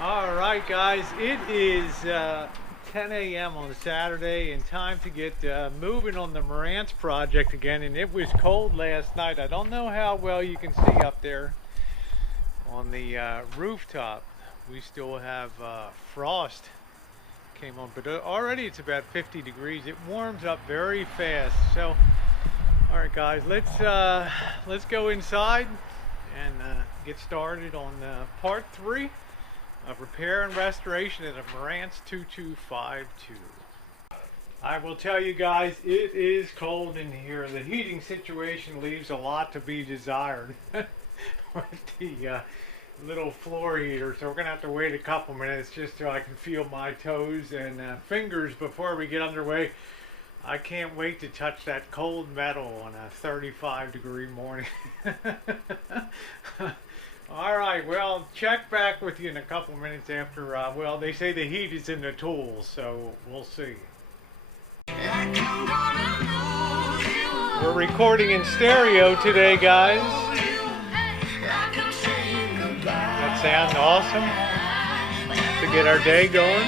All right, guys, it is 10 a.m. on Saturday and time to get moving on the Marantz project again. And it was cold last night. I don't know how well you can see up there on the rooftop. We still have frost came on, but already it's about 50 degrees. It warms up very fast. So, all right, guys, let's go inside and get started on part 3 of repair and restoration at a Marantz 2252. I will tell you guys, it is cold in here. The heating situation leaves a lot to be desired with the little floor heater, so we're gonna have to wait a couple minutes just so I can feel my toes and fingers before we get underway. I can't wait to touch that cold metal on a 35-degree morning. All right, well, check back with you in a couple minutes after, well, they say the heat is in the tools, so we'll see. We're recording in stereo today, guys. That sounds awesome to get our day going.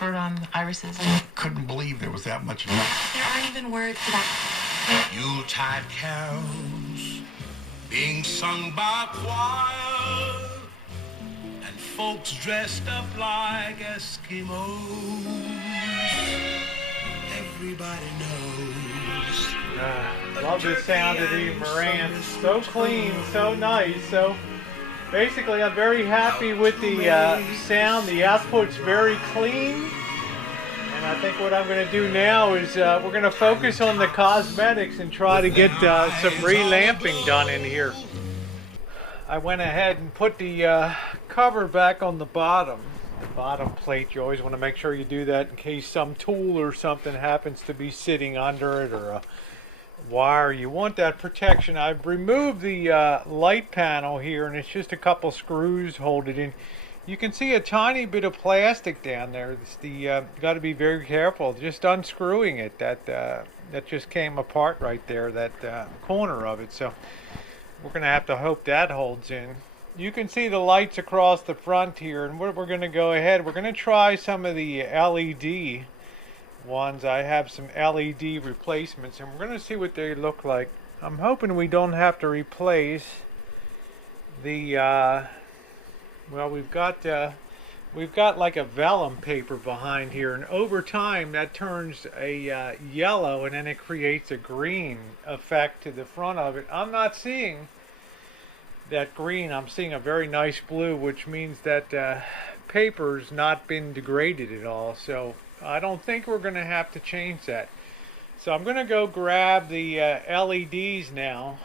On the viruses. Couldn't believe there was that much. There aren't even words for that. Yuletide carols being sung by choir and folks dressed up like Eskimos. Everybody knows. Love the sound of the Marantz. So clean, so nice. So basically, I'm very happy with the sound. The output's very clean. And I think what I'm going to do now is we're going to focus on the cosmetics and try to get some relamping done in here. I went ahead and put the cover back on the bottom plate. You always want to make sure you do that in case some tool or something happens to be sitting under it, or a wire. You want that protection. I've removed the light panel here, and it's just a couple screws hold it in. You can see a tiny bit of plastic down there. It's the got to be very careful. Just unscrewing it. That just came apart right there. That corner of it. So we're gonna have to hope that holds in. You can see the lights across the front here, and we're gonna go ahead. We're gonna try some of the LED ones. I have some LED replacements, and we're gonna see what they look like. I'm hoping we don't have to replace the. Well, we've got like a vellum paper behind here, and over time that turns a yellow, and then it creates a green effect to the front of it. I'm not seeing that green. I'm seeing a very nice blue, which means that paper's not been degraded at all. So I don't think we're going to have to change that. So I'm going to go grab the LEDs now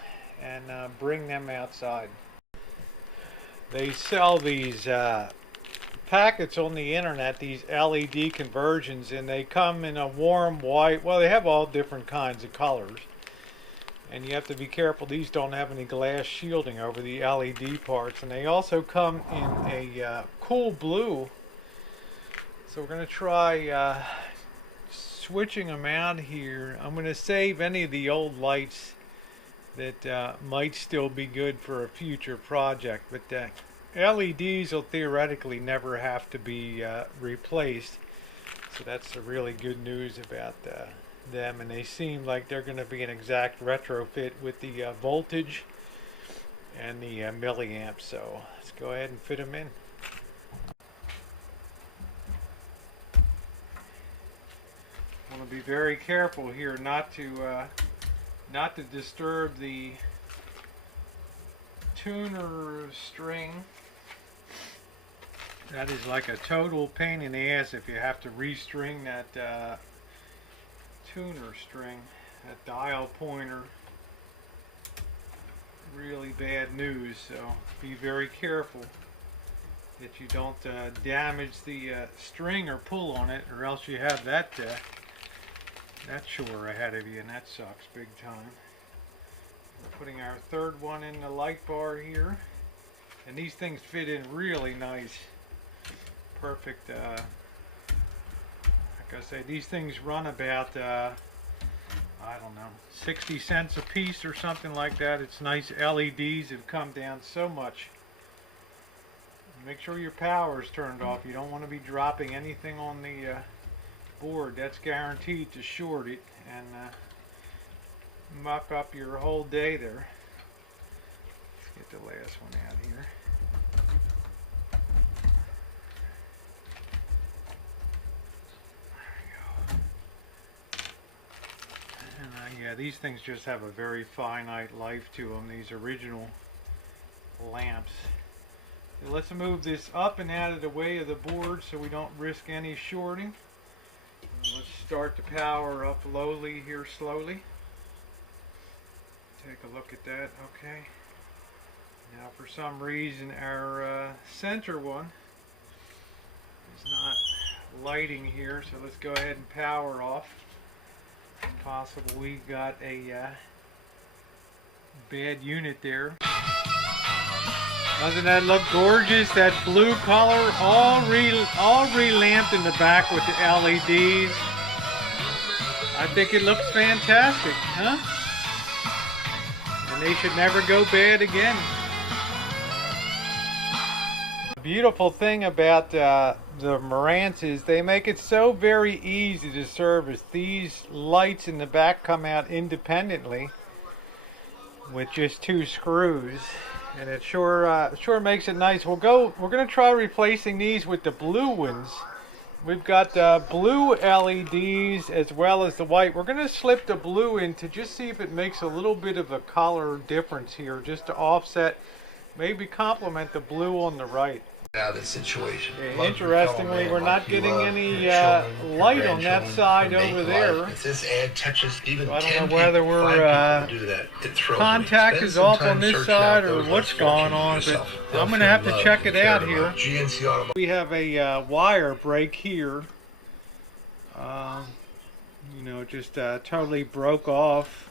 and bring them outside. They sell these packets on the internet, these LED conversions, and they come in a warm white. Well, they have all different kinds of colors, and you have to be careful. These don't have any glass shielding over the LED parts, and they also come in a cool blue. So we're going to try switching them out here. I'm going to save any of the old lights that might still be good for a future project, but LEDs will theoretically never have to be replaced, so that's the really good news about them, and they seem like they're going to be an exact retrofit with the voltage and the milliamps. So let's go ahead and fit them in. I want to be very careful here not to disturb the tuner string. That is like a total pain in the ass if you have to restring that tuner string, that dial pointer. Really bad news, so be very careful that you don't damage the string or pull on it, or else you have that chore ahead of you, and that sucks big time. We're putting our third one in the light bar here, and these things fit in really nice. Perfect. Like I say, these things run about I don't know, 60 cents a piece or something like that. It's nice. LEDs have come down so much Make sure your power is turned off. You don't want to be dropping anything on the board. That's guaranteed to short it and muck up your whole day there. Let's get the last one out here. Yeah, these things just have a very finite life to them, these original lamps. So let's move this up and out of the way of the board so we don't risk any shorting. Let's start the power up lowly here, slowly. Take a look at that. Okay. Now for some reason our center one is not lighting here, so let's go ahead and power off. Possible we got a bad unit there. Doesn't that look gorgeous? That blue color all relamped in the back with the LEDs. I think it looks fantastic, huh? And they should never go bad again. The beautiful thing about the Marantz is they make it so very easy to service. These lights in the back come out independently with just 2 screws, and it sure makes it nice. We're gonna try replacing these with the blue ones. We've got the blue LEDs as well as the white. We're gonna slip the blue in to just see if it makes a little bit of a color difference here, just to offset, maybe complement the blue on the right. Out of the situation. Yeah, interestingly, we're not getting any light on that side over there. If this ad touches even I don't know whether we're contact is off on this side or what's going on, but I'm going to have to check it out here. We have a wire break here. You know, just totally broke off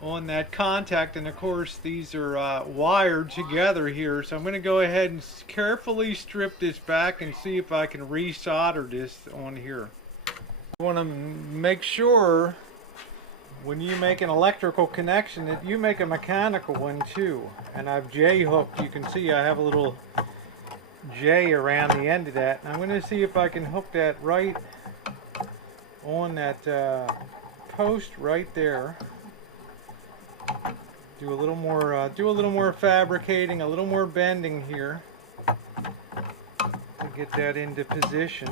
on that contact, and of course these are wired together here, so I'm going to go ahead and carefully strip this back and see if I can resolder this on here. I want to make sure when you make an electrical connection that you make a mechanical one too, and I've J-hooked. You can see I have a little J around the end of that, and I'm going to see if I can hook that right on that post right there. Do a little more fabricating, a little more bending here to get that into position,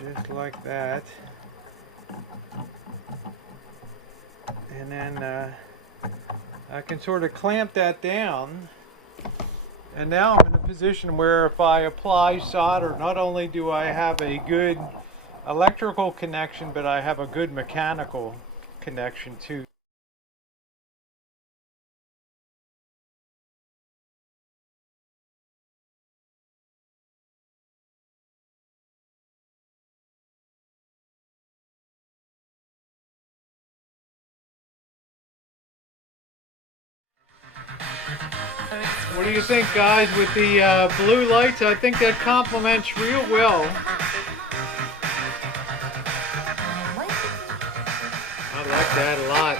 just like that. And then I can sort of clamp that down. And now I'm in a position where if I apply solder, not only do I have a good electrical connection, but I have a good mechanical connection too. What do you think, guys, with the blue lights? I think that complements real well. I like that a lot.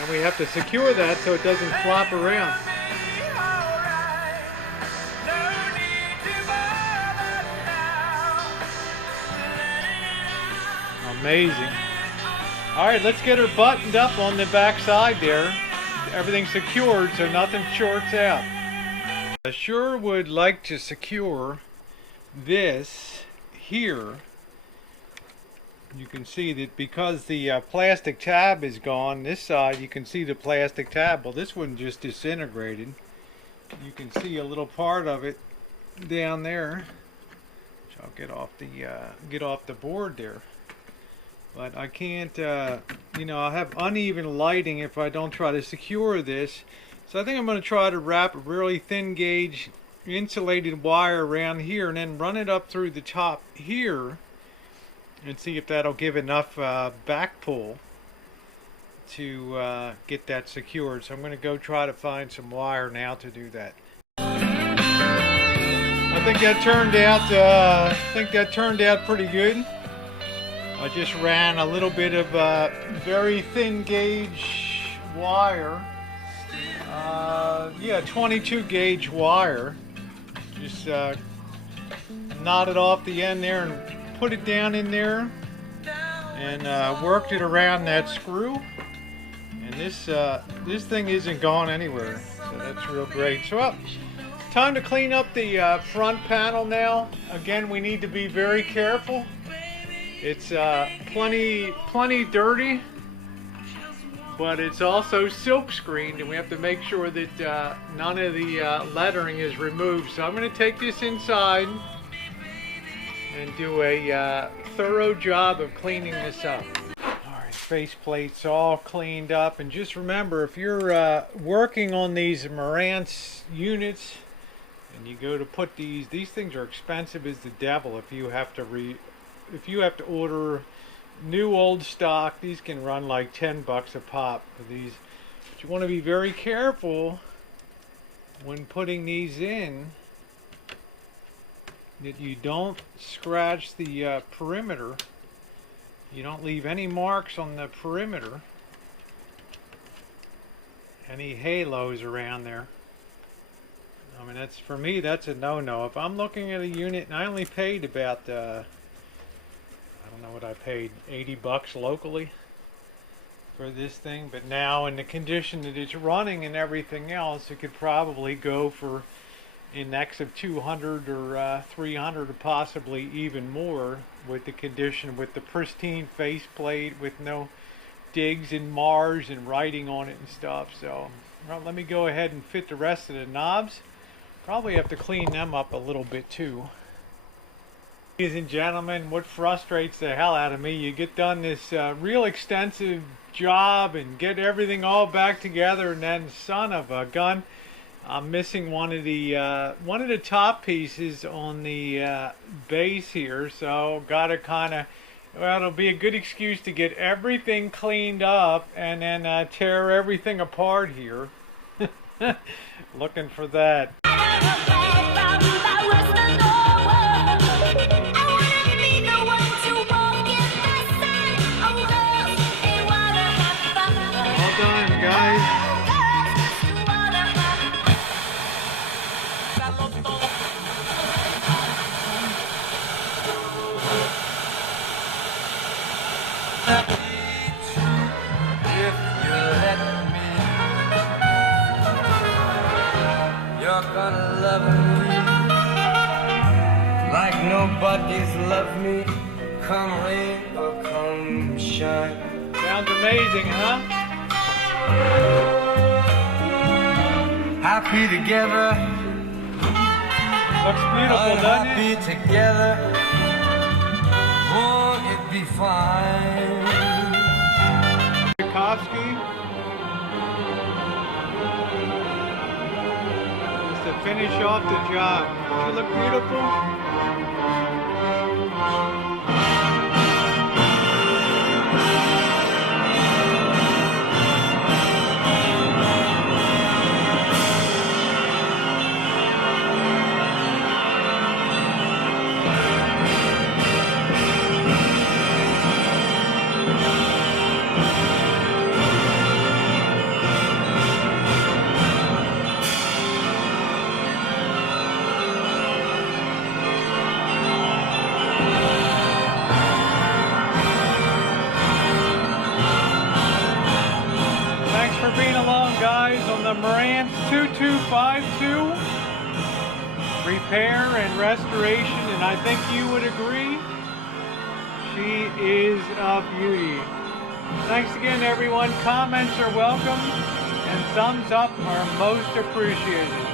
And we have to secure that so it doesn't flop around. Amazing. Alright, let's get her buttoned up on the back side there. Everything's secured so nothing shorts out. I sure would like to secure this here. You can see that because the plastic tab is gone, this side you can see the plastic tab. Well, this one just disintegrated. You can see a little part of it down there, which I'll get off the board there. But I can't, you know, I'll have uneven lighting if I don't try to secure this. So I think I'm going to try to wrap a really thin gauge insulated wire around here and then run it up through the top here and see if that'll give enough back pull to get that secured. So I'm going to go try to find some wire now to do that. I think that turned out pretty good. I just ran a little bit of very thin gauge wire. Yeah, 22 gauge wire. Just knot it off the end there and put it down in there, and worked it around that screw. And this thing isn't going anywhere, so that's real great. So time to clean up the front panel now. Again, we need to be very careful. It's plenty dirty, but it's also silk screened, and we have to make sure that none of the lettering is removed. So I'm going to take this inside and do a thorough job of cleaning this up. Alright, faceplate's all cleaned up, and just remember, if you're working on these Marantz units and you go to put these things are expensive as the devil. If you have to order new old stock, these can run like 10 bucks a pop for these. But you want to be very careful when putting these in that you don't scratch the perimeter. You don't leave any marks on the perimeter, any halos around there. I mean, that's, for me, that's a no-no. If I'm looking at a unit, and I only paid about I don't know what I paid, 80 bucks locally for this thing, but now in the condition that it's running and everything else, it could probably go for in excess of 200 or 300 or possibly even more with the condition, with the pristine faceplate, with no digs and mars and writing on it and stuff. So well, let me go ahead and fit the rest of the knobs. Probably have to clean them up a little bit too. Ladies and gentlemen, what frustrates the hell out of me, you get done this real extensive job and get everything all back together, and then son of a gun, I'm missing one of the top pieces on the base here. So gotta kind of, well, it'll be a good excuse to get everything cleaned up and then tear everything apart here. Looking for that. Gonna love me like nobody's loved me, come rain or come shine. Sounds amazing, huh? Happy together, looks beautiful, doesn't it? Happy together, won't it be fine? Tchaikovsky. To finish off the job. Does she look beautiful? Being along, guys, on the Marantz 2252 repair and restoration, and I think you would agree she is a beauty. Thanks again, everyone. Comments are welcome and thumbs up are most appreciated.